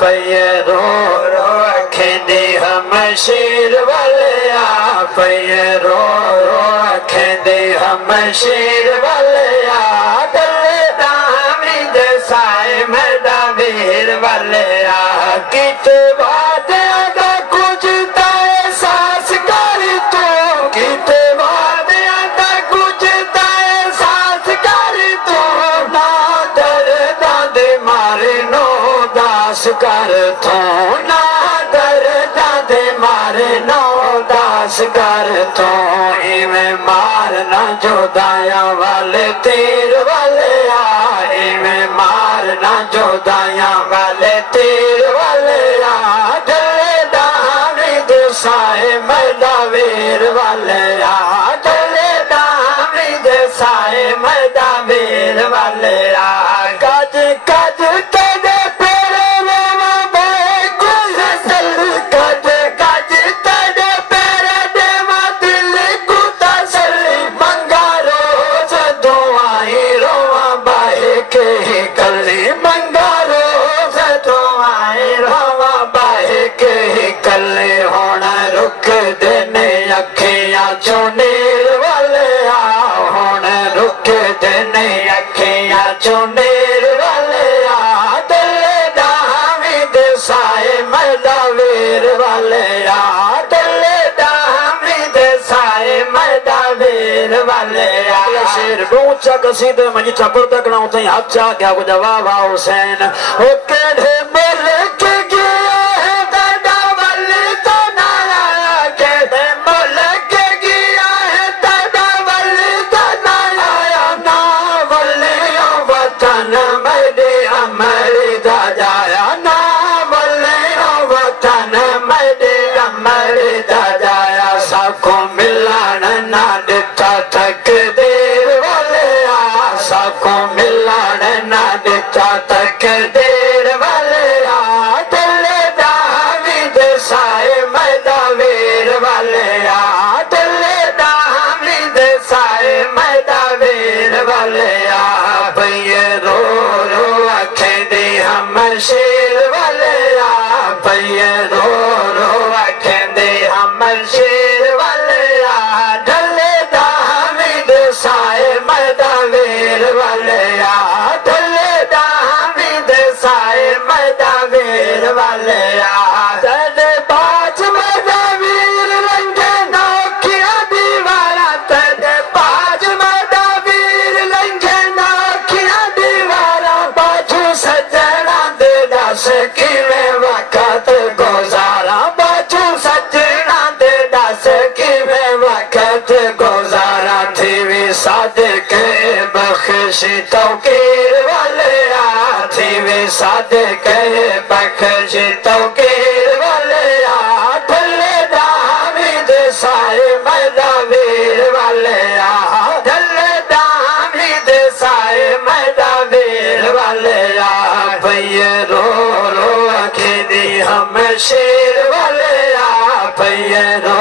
पये रो रो खेंदी हम शेर वाले आ पये रो रो खेंदी हम शेर वाले आ गले दामी जसाए मैदा वीर वाले आ किते वादे दा कुछ ताए सास कर तू किते वादे दा कुछ ताए सास कर तू ना दर दादे मारे नो दास कर तू ना दर दादे मारे नो दास कर तू इवें मारना जोदाया वाले तीर वाले आ इवें मारना जोदाया वाले तीर वाले आ जले दानी दसाए मैदा वीर वाले आ जले दानी दसाए मैदा वीर वाले आ कज कज तेरे पेरे रेवा बाए कुछ सल कज कज तेरे पेरे देवा दिल को तसल मंगा रोज दुआई रोवा बाए के कली मंगा रोज दुआई रोवा बाए के कले होना रुक देने अखियां चों नीर वाले आ होना रुक देने अखियां चों नीर वाले आ दिले दामी दसाए मैदा वीर वाले आ दिले दामी दसाए मैदा वीर वाले आ शेर ऊंचा कसीदे मंजी चपर तक ना उठे हाथ चा क्या को जवाब आ हुसैन ओ केढ़े मुल्क गया है दादा वाले तो ना आया केढ़े मुल्क गया है दादा वाले तो ना आया ना वाले वतन मेरे अमरी दा जाया ना वाले वतन मेरे अमरी दा जाया सबको मिलन ना दिता तकदीर वाले आ सबको मिलन ना दिता तकदीर वाले आ दिले दामी दसाए मैदा वीर वाले आ दिले दामी दसाए मैदा वीर वाले आ पये रो रो खेंदी हम शेर वाले आ पये रो रो खेंदी हम शेर वाले आ ढले दामी दसाए मैदा वीर वाले आ ढले दामी दसाए मैदा वीर वाले आ तेरे बाज मैदा वीर लंघे नौखिया दीवारा तेरे बाज मैदा वीर लंघे नौखिया दीवारा बाजू सजना दे दस किवें वक्त गुजारा बाजू सजना दे दस किवें वक्त गुजारा थी भी सादके बख्शी तौकीर वाले आ थी भी सादके बख्शी तौकीर वाले आ ढले दामी दसाए मैदा वीर वाले आ ढले दामी दसाए मैदा वीर वाले आ पये रो रो खेदी हम शेर वाले आ पये रो